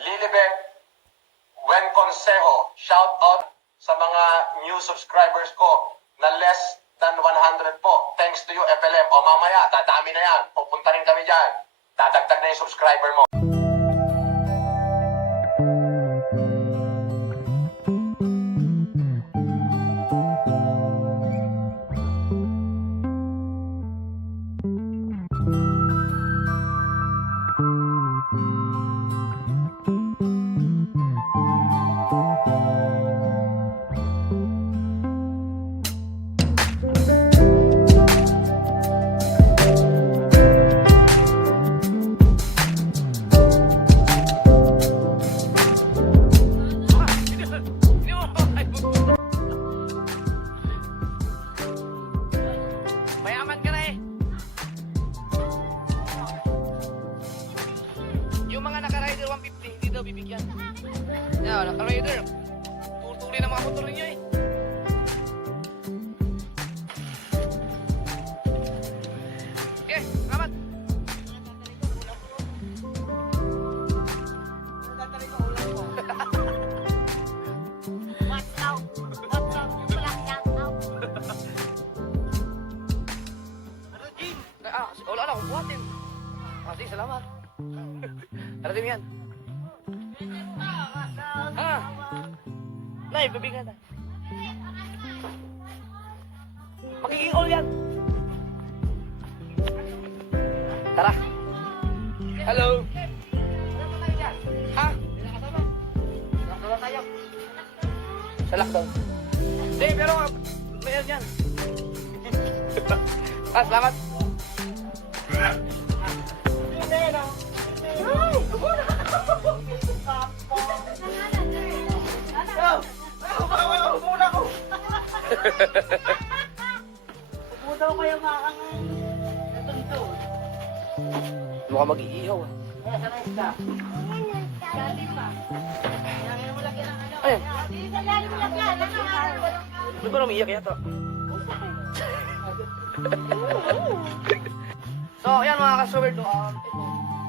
Lilibet Wen Consejo, shout out sa mga new subscribers ko na less than 100 po. Thanks to you, FLM. O mamaya, dadami na yan. Pupunta rin kami dyan. Dadagdag na yung subscriber mo. Mayaman ka na eh. Yung mga naka-rider 150, hindi daw bibigyan. Yan, naka-rider. Tutuloy ng mga motor ninyo eh. Okay, salamat. Wala na, kukuhatin. Sige, salamat. Arating yan. Nay, bibigyan na. Magiging all yan. Tara. Hello. Sa lockdown. Hindi, pero mayroon yan. Salamat. Upo daw kayo makakang natundo. Mukhang mag-iihaw ah. Kaya sanay ka. Dali pa. Kaya mo lagyan ng ano. Ayun. Dali mo lagyan. Ano ba umiiyak yata? So, ayan mga ka-sober to. Ito,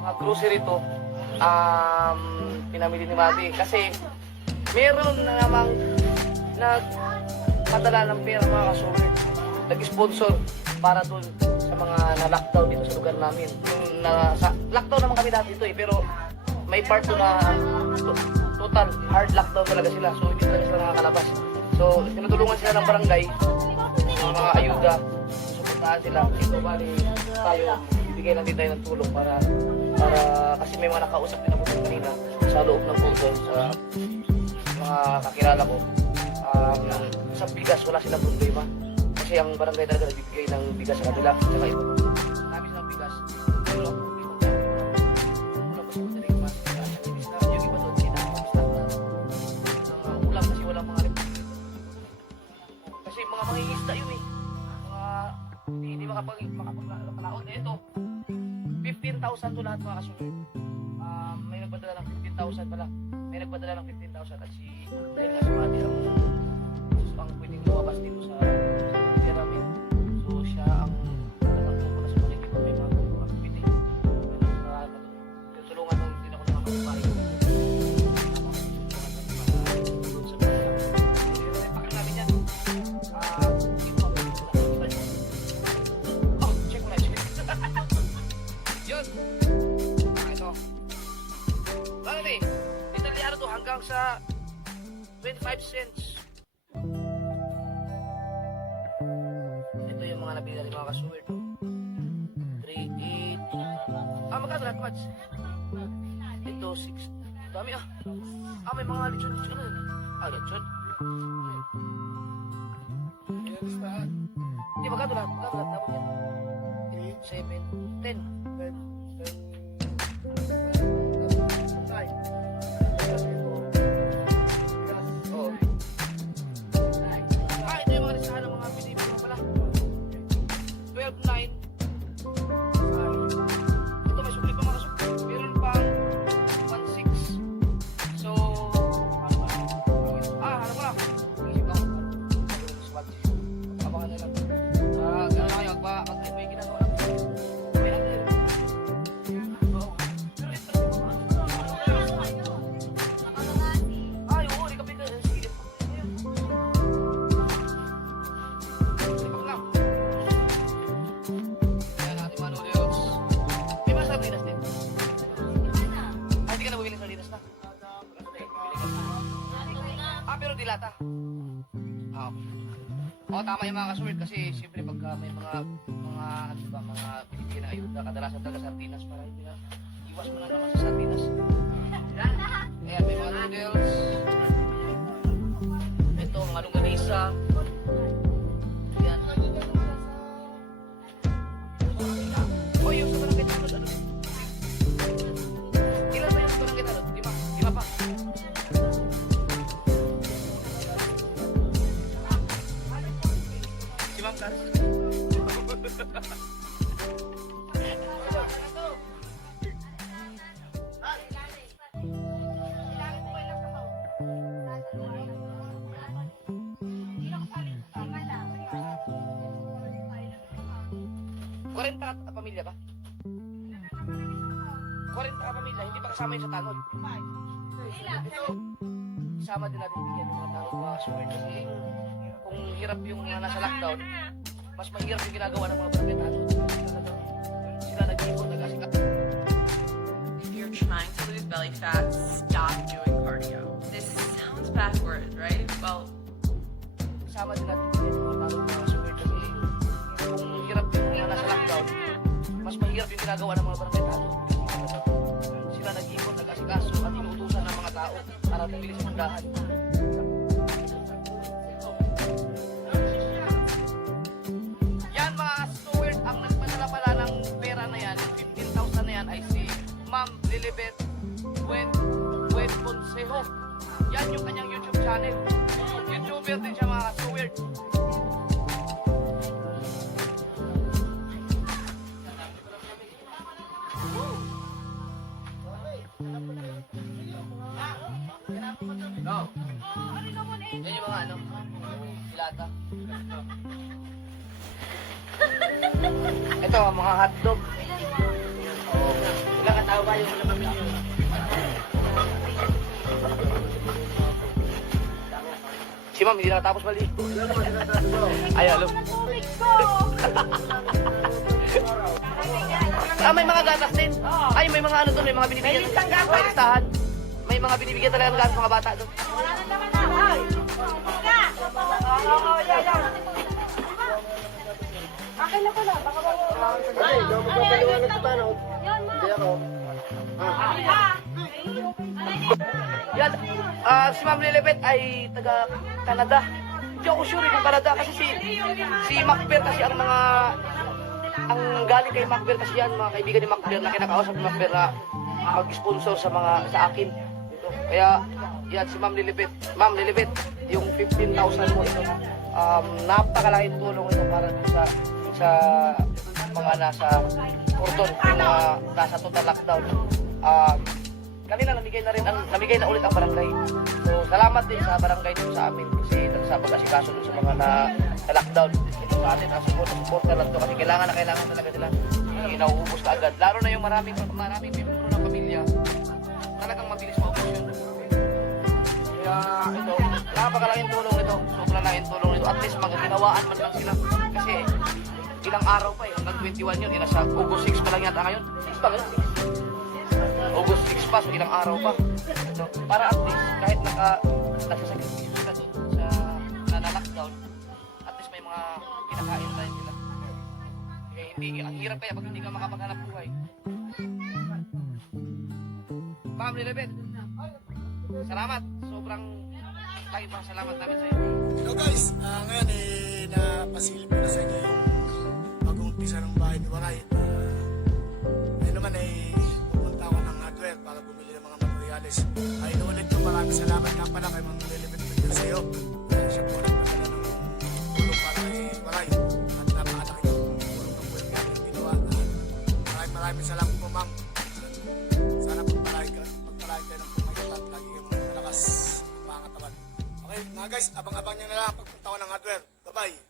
mga grocery to. Pinamili ni Mati. Kasi, meron na namang nagpadala ng pera mga ka-sober. Nag-sponsor para dun sa mga na-lockdown dito sa lugar namin. Yung lockdown naman kami dati ito eh. Pero, may part to na total hard lockdown talaga sila. So, hindi talaga sila nakakalabas. So, tinutulungan sila ng barangay. Mga ayuda. Suportahan sila. Ito bali tayo. Bibigay lang din tayo ng tulong para kasi may mga nakausap din ako kanina sa loob ng bundol sa mga kakilala ko. Sa bigas wala silang problema. Kasi ang barangay talaga nagbibigay ng bigas sa kanila. Saka ito. Marami silang bigas. Pero ang problema niya. Wala po siya madaling mas. Yung iba doon kinakapistak na ulam kasi walang mga republic. Kasi mga mangingisda yun eh. Hindi makapaglaon na ito. 15,000 to lahat mga kasunod. May nagpadala ng 15,000 pala. May nagpadala ng 15,000 at si dahil nga si Mati ang pwedeng lumabas dito sa area namin. So siya ang nagtutulungan na sa paligid ko may mga activity. Tutulungan nung din ako ng mga kapitbahay. Pakita namin yan. Check mo na. Yun. Ito. Bakit eh? Italiano to hanggang sa 25 cents. Ito yung mga nabili ng mga kasuwer to. 3, 8. Magkano lahat match? Ito 6. Dami ah. May mga lechon. Ano yun? Lechon. Hindi, magkano lahat? Dapat yan. 8, 7, 10. Ito yung mga listahan ng mga pinipin mo pala. 12, 9. Ito may supli pa mga supli. Meron pang 1, 6. So, ano ko na. Isip ako. Abangan na lang. Gano'n na kayo. Oo, tama yung mga kasword kasi siyempre pagka may mga ano ba, mga binibigyan na ayuda, kadalasan talaga sardinas para hindi na iwas mo na naman sa sardinas. Ayan, may mga noodles. Ito, mga longganisa. Ayan. O, yung sa barangay tanod, ano? Ilan ba yung sa barangay tanod? Lima pa. Si Ma'am Cars. Ka pamilya ba? 40 ka pamilya, hindi ba kasama yun sa tanod? Isama din natin bigyan ng mga tanod mga kasword kasi kung hirap yung mga nasa lockdown, mas mahirap yung ginagawa ng mga barangay tanod. Sila nag-iipon, nag-asikat. If you're trying to lose belly fat, stop doing cardio. This sounds backwards, right? Well, Isama din natin bigyan ng mga tanod mga kasword kasi kung hirap yung mga nasa lockdown, mas mahirap yung ginagawa ng mga barangay tanod. Sila nag-iipon, nag-asikaso at inuutusan ng mga tao para tumili sa tindahan. Yan mga steward, ang nagpadala pala ng pera na yan, yung 15,000 na yan ay si Ma'am Lilibet Buen Consejo. Yan yung kanyang YouTube channel. YouTuber din siya mga steward. No. Yan yung mga ano, dilata. Ito, mga hotdog. Oh, ilang katao ba yung lamang lang? Si Ma'am, hindi nakatapos mali. Ay, alo. May mga gatas din. Ay, may mga ano doon, may mga binibigyan. May listahan. May mga binibigyan talaga ng gatas mga bata doon. Wala na naman na. Ay! Oo, yan. Akin na pala. Baka ba? Ay, daw magpapaliwanag sa tanong. Hindi ako. Yan, si Ma'am Lilibet ay taga Canada. Hindi ako sure kung Canada kasi si Macber kasi ang galing kay Macber kasi yan, mga kaibigan ni Macber na kinakausap ni Macber na mag-sponsor sa akin. Ito. Kaya yan si Ma'am Lilibet. Ma'am Lilibet, yung 15,000 mo ito. Napakalaking tulong ito para sa mga nasa cordon, mga nasa total lockdown. Kanina namigay na ulit ang barangay. So salamat din sa barangay dito sa amin kasi sa pag-asikaso dun sa mga na lockdown. Ito sa atin ang supporter lang to kasi kailangan talaga nila. Hindi nauubos ka agad. Lalo na yung maraming membro ng pamilya. Talagang mabilis maubos yun. Kaya ito, napakalaking tulong ito. Sobrang laking tulong ito. At least magaginawaan man lang sila. Kasi ilang araw pa hanggang 21 yun. Nasa August 6 pa lang yata ngayon. 6 pa ngayon. August 6 pa, so ilang araw pa. So, para at least, kahit nagsasakripisyo sila doon sa na-lockdown, at least may mga kinakain tayo sila. Kaya ang hirap kaya pag hindi ka makapaghanap buhay. Ma'am Lilibet, salamat. Sobrang lagi pa salamat namin sa iyo. So guys, ngayon napasilip ko na sa inyo yung pag-uumpisa ng bahay ni Waray. Ngayon naman pupunta ako ng hardware para bumili ng mga materials. Ay inuulit ko maraming salamat nga pala kay Ma'am Lilibet sa iyo. Siya po nagpadala ng tulong para kay Waray. At napakalaki yung tulong ng buhay namin ginawa. Maraming salamat po ma'am. Sana pagpalain kayo ng pumayat at lagi kayong malakas ang pangatawan. Okay, mga guys, abang-abang nyo na lang pagpunta ko ng hardware. Bye-bye!